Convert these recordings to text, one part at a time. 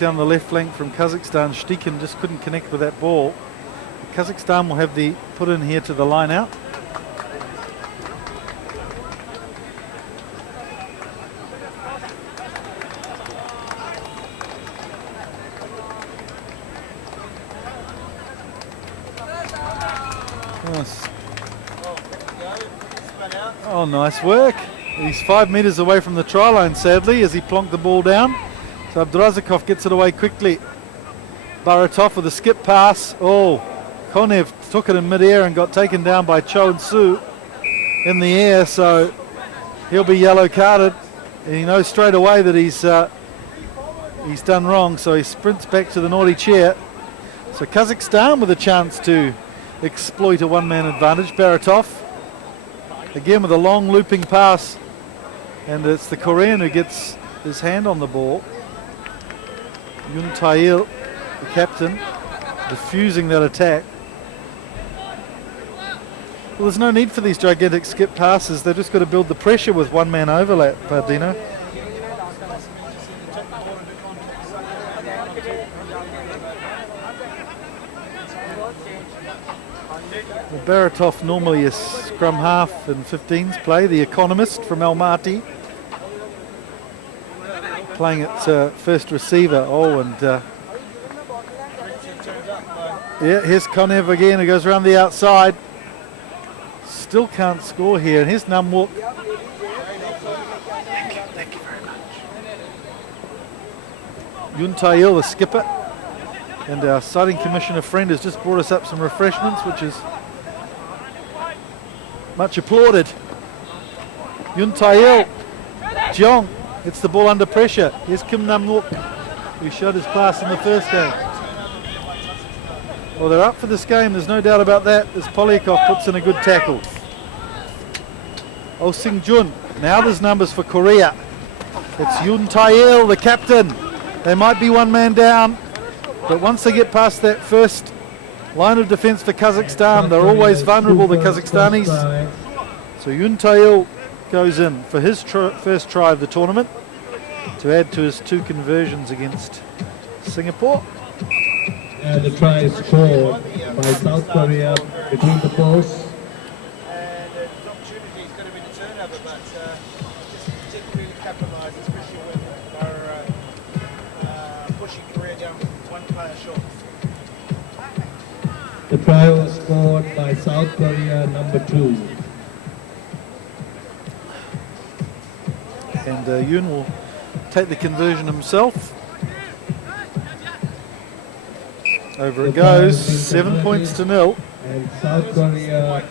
down the left flank from Kazakhstan. Shtikin just couldn't connect with that ball. Kazakhstan will have the put in here to the line out. Oh, nice work. He's 5 metres away from the try line, sadly, as he plonked the ball down. So Abdurazakov gets it away quickly. Baratov with a skip pass. Oh, Konev took it in mid-air and got taken down by Cho and Su in the air, so he'll be yellow carded. And he knows straight away that he's done wrong, so he sprints back to the naughty chair. So Kazakhstan with a chance to exploit a one-man advantage. Baratov again with a long looping pass, and it's the Korean who gets his hand on the ball. Yoon Tae-il, the captain, diffusing that attack. Well, there's no need for these gigantic skip passes. They've just got to build the pressure with one-man overlap, Dino. Well, Baratov normally a scrum half in 15s play, the economist from Almaty. Playing at first receiver. Oh, and yeah, here's Konev again, who goes around the outside. Still can't score here, and here's Namwook. Thank you very much. Yoon Tae-il, the skipper, and our sighting commissioner friend has just brought us up some refreshments, which is much applauded. Yoon Tae-il, Jeong gets the ball under pressure. Here's Kim Namwook, who showed his class in the first game. Well, they're up for this game, there's no doubt about that, as Polyakov puts in a good tackle. Oh, Sing-jun, now there's numbers for Korea. It's Yoon Tae-il, the captain. They might be one man down, but once they get past that first line of defence for Kazakhstan, they're always vulnerable, the Kazakhstanis. So Yoon Tae-il goes in for his first try of the tournament to add to his 2 conversions against Singapore. And the try is scored by South Korea between the posts. And the opportunity is going to be the turnover, but just didn't really capitalise, especially when they're pushing Korea down with one player short. The try was scored by South Korea, number 2. And Yoon will take the conversion himself. Over it goes, 7 points to 0. And South Korea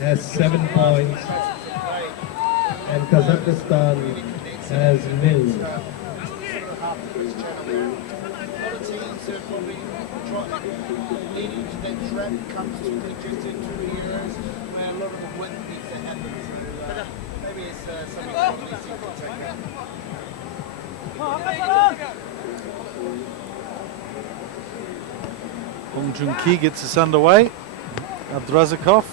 has 7 points. And Kazakhstan has 0. Leading to that trap comes to the just in 2 years where a lot of the win needs to happen. But maybe it's something probably to take out. Hong Joon-ki gets us underway. Abdurazakov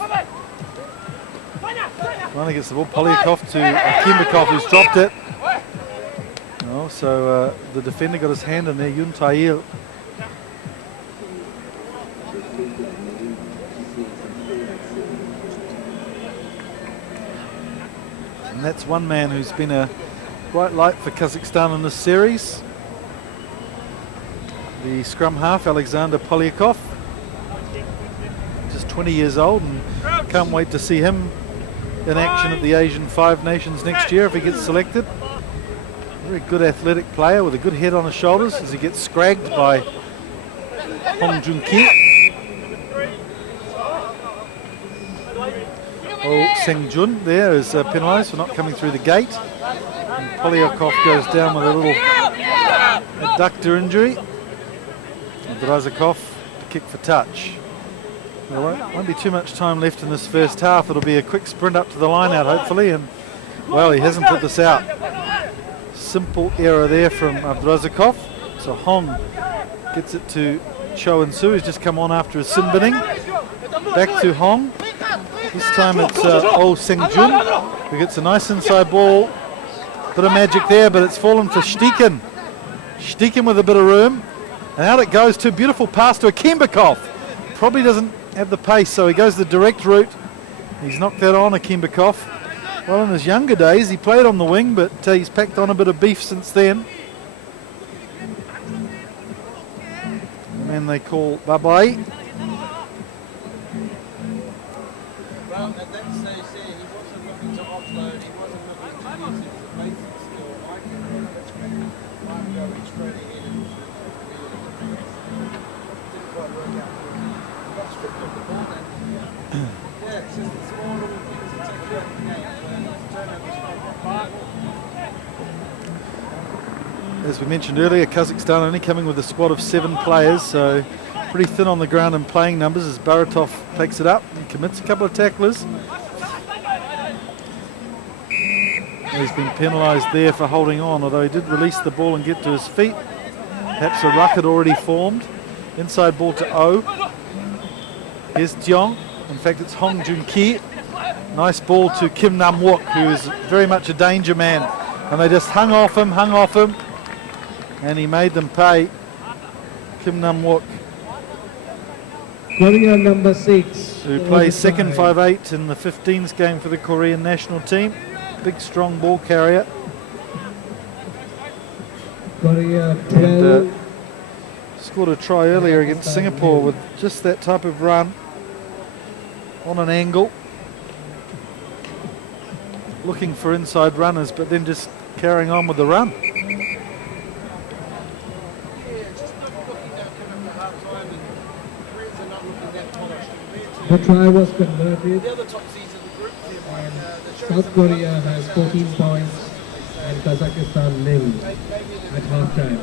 finally gets the ball. Polyakov to Akimbakov, who's dropped it. Oh, so the defender got his hand in there, Yoon Tae-il. And that's one man who's been a bright light for Kazakhstan in this series. The scrum half, Alexander Polyakov, just 20 years old, and can't wait to see him in action at the Asian Five Nations next year if he gets selected. Very good athletic player with a good head on his shoulders as he gets scragged by Hong Joon-ki. Oh, Seng-jun there is penalised for not coming through the gate. And Polyakov goes down with a little adductor injury. Abdurazakov to kick for touch. There won't be too much time left in this first half. It'll be a quick sprint up to the line out hopefully, and well, he hasn't put this out. Simple error there from Abdurazakov. So Hong gets it to Cho and Su, who's just come on after his sin binning. Back to Hong. This time it's Oh Seng-jun, who gets a nice inside ball. Bit of magic there, but it's fallen for Shtikin. Stikin with a bit of room. And out it goes to a beautiful pass to Akimbakov. Probably doesn't have the pace, so he goes the direct route. He's knocked that on, Akimbakov. Well, in his younger days, he played on the wing, but he's packed on a bit of beef since then. And then they call bye-bye. Well, at that stage there, he wasn't looking to offload, he wasn't looking to use his basic skill. I can go straight ahead and didn't quite work out for him. He got stripped of the ball and yeah, it's just the small little things that take you out of the game. Turnovers not far. As we mentioned earlier, Kazakhstan only coming with a squad of 7 players, so pretty thin on the ground in playing numbers as Baratov takes it up and commits a couple of tacklers. He's been penalised there for holding on, although he did release the ball and get to his feet. Perhaps a ruck had already formed. Inside ball to O. Here's Tiong. In fact, it's Hong Jun Ki. Nice ball to Kim Nam Wook, who is very much a danger man. And they just hung off him, and he made them pay. Kim Nam Wook, Korea number 6. who plays second 5'8" in the 15s game for the Korean national team. Big, strong ball carrier. Korea 12. And scored a try earlier against Singapore with just that type of run on an angle. Looking for inside runners, but then just carrying on with the run. Yeah, just not looking that kind of hard time and Koreans are not looking that polished. The try was converted. The other top seeds of the group, the South Korea has 14 points and Kazakhstan nil at halftime.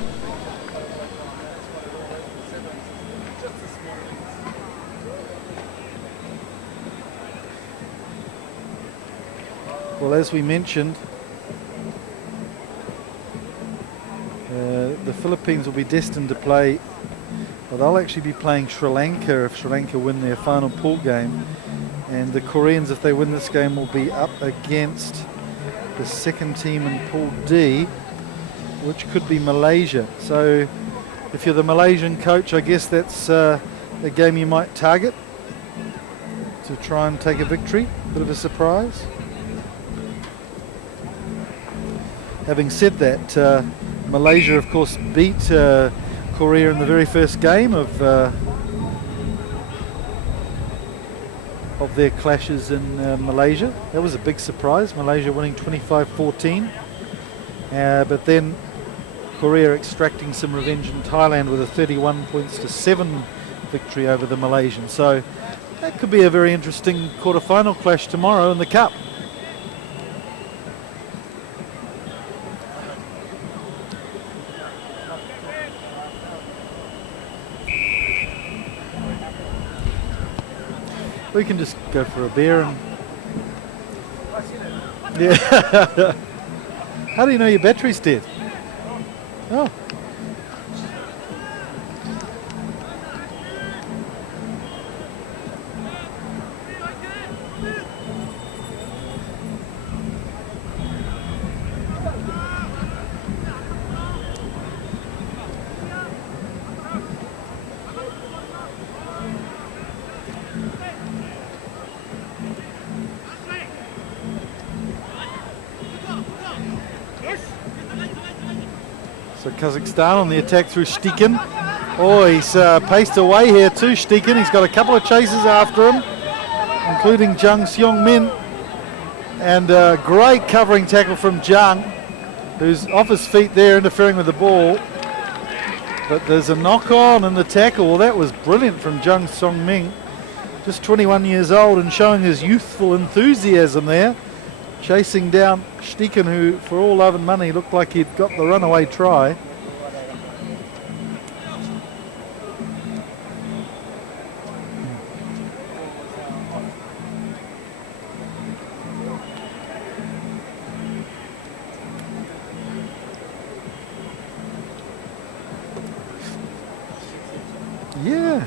Well, as we mentioned, the Philippines will be destined to play, well, they'll actually be playing Sri Lanka if Sri Lanka win their final pool game. And the Koreans, if they win this game, will be up against the second team in Pool D, which could be Malaysia. So if you're the Malaysian coach, I guess that's a game you might target to try and take a victory. Bit of a surprise. Having said that, Malaysia, of course, beat Korea in the very first game of their clashes in Malaysia. That was a big surprise, Malaysia winning 25-14. But then Korea extracting some revenge in Thailand with a 31-7 victory over the Malaysians. So that could be a very interesting quarter-final clash tomorrow in the Cup. We can just go for a beer and... Yeah. How do you know your battery's dead? Oh. So Kazakhstan on the attack through Stikin. Oh, he's paced away here too, Stikin. He's got a couple of chasers after him, including Jung Seong Min. And a great covering tackle from Jung, who's off his feet there, interfering with the ball. But there's a knock on in the tackle. Well, that was brilliant from Jung Seong Min. Just 21 years old and showing his youthful enthusiasm there. Chasing down Stikin, who, for all love and money, looked like he'd got the runaway try. Yeah.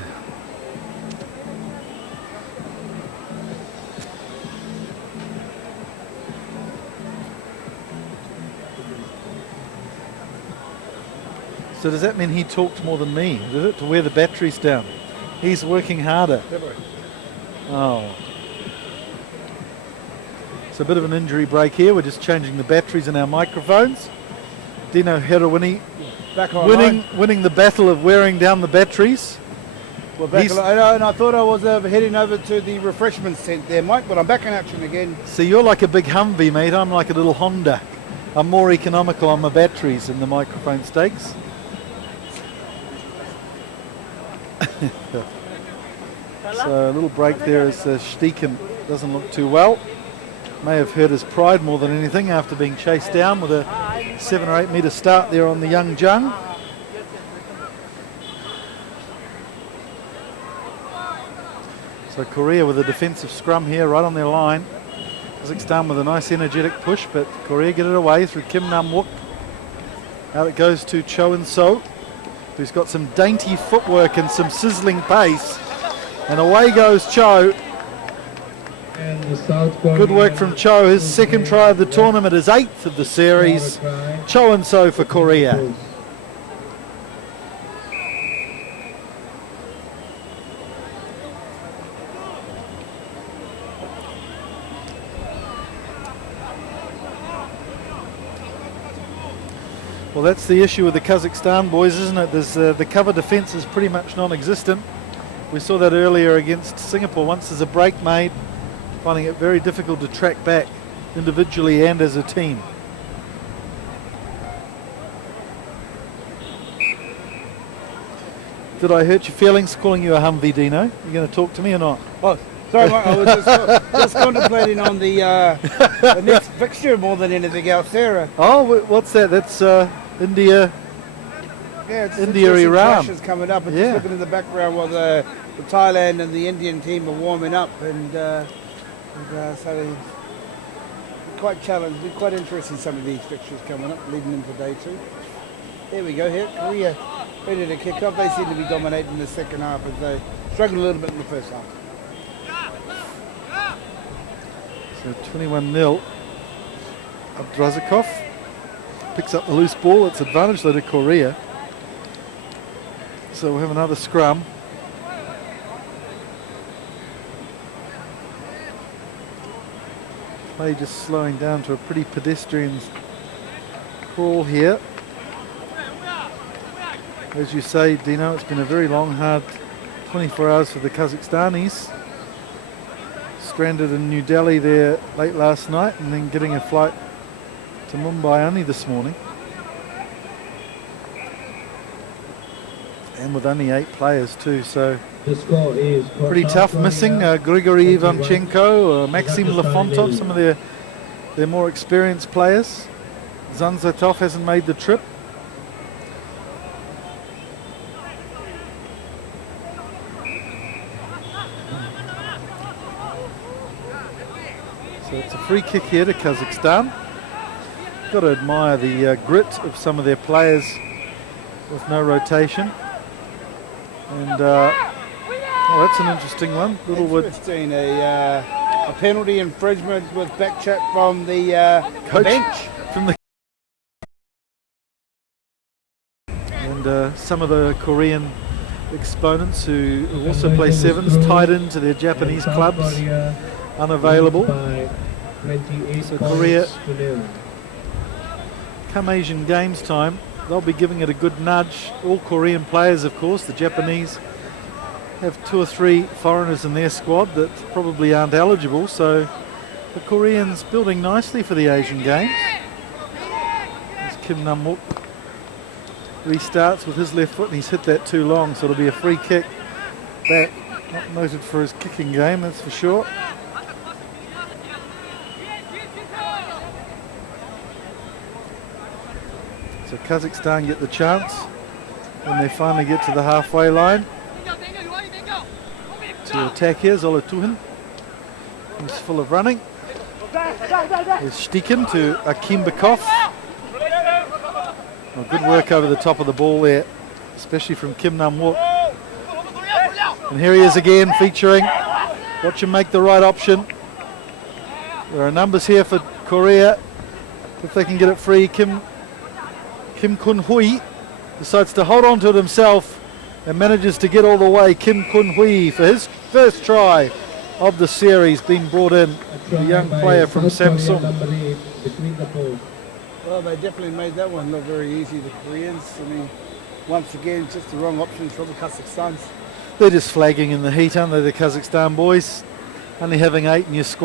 So does that mean he talked more than me? Did it? To wear the batteries down? He's working harder. Oh. It's a bit of an injury break here. We're just changing the batteries in our microphones. Dino Herawini winning the battle of wearing down the batteries. Well, back and I thought I was heading over to the refreshments tent there, Mike, but I'm back in action again. See, you're like a big Humvee, mate. I'm like a little Honda. I'm more economical on my batteries in the microphone stakes. So a little break there as Steichen doesn't look too well. May have hurt his pride more than anything after being chased down with a 7 or 8 metre start there on the young Jung. So Korea with a defensive scrum here right on their line. Kazakhstan with a nice energetic push, but Korea get it away through Kim Nam-wook. Out it goes to Cho In-so, who's got some dainty footwork and some sizzling pace. And away goes Cho. Good work from Cho, his second try of the tournament, his 8th of the series. Cho In-so for Korea. Well, that's the issue with the Kazakhstan boys, isn't it? There's, the cover defence is pretty much non-existent. We saw that earlier against Singapore. Once there's a break made, finding it very difficult to track back individually and as a team. Did I hurt your feelings calling you a Humvee, Dino? You going to talk to me or not? Oh, sorry, Mike, I was just contemplating on the next fixture more than anything else there. Oh, what's that? That's India. Yeah, it's India, Iran. Clashes coming up. And Yeah. just looking in the background while the Thailand and the Indian team are warming up, and so we're quite challenged. We're quite interested in some of these fixtures coming up, leading into day 2. There we go. Here, Korea ready to kick off. They seem to be dominating the second half as they struggled a little bit in the first half. So 21-0. Abdrazakov picks up the loose ball. It's advantage though to Korea. So we'll have another scrum. Play just slowing down to a pretty pedestrian crawl here. As you say, Dino, it's been a very long, hard 24 hours for the Kazakhstanis. Stranded in New Delhi there late last night and then getting a flight to Mumbai only this morning. And with only 8 players too, so The score is pretty tough missing. Grigory Ivanchenko, Maxim Lefontov, some of their more experienced players. Zanzatov hasn't made the trip. So it's a free kick here to Kazakhstan. Got to admire the grit of some of their players with no rotation. And oh, that's an interesting one. Littlewood. Interesting, a penalty infringement with back chat from the Coach bench. from the and some of the Korean exponents who also play sevens tied into their Japanese clubs unavailable. So Korea, come Asian Games time, they'll be giving it a good nudge. All Korean players, of course. The Japanese have 2 or 3 foreigners in their squad that probably aren't eligible, so the Koreans building nicely for the Asian Games. As Kim Nam-wook restarts with his left foot, and he's hit that too long, so it'll be a free kick back. Not noted for his kicking game, that's for sure. So Kazakhstan get the chance when they finally get to the halfway line. To attack here, Zolotuhin. He's full of running. There's Steichen to Akim Bakov. Well, good work over the top of the ball there, especially from Kim Nam-wook. And here he is again, featuring. Watch him make the right option. There are numbers here for Korea. If they can get it free, Kim Kun-hui decides to hold on to it himself and manages to get all the way. Kim Kun Hui for his first try of the series, being brought in, A the try young by player from South Korea, Samsung. number 8, between the posts. Well, they definitely made that one look very easy, the Koreans. I mean, once again, just the wrong options from the Kazakhstans. They're just flagging in the heat, aren't they, the Kazakhstan boys? Only having 8 in your squad.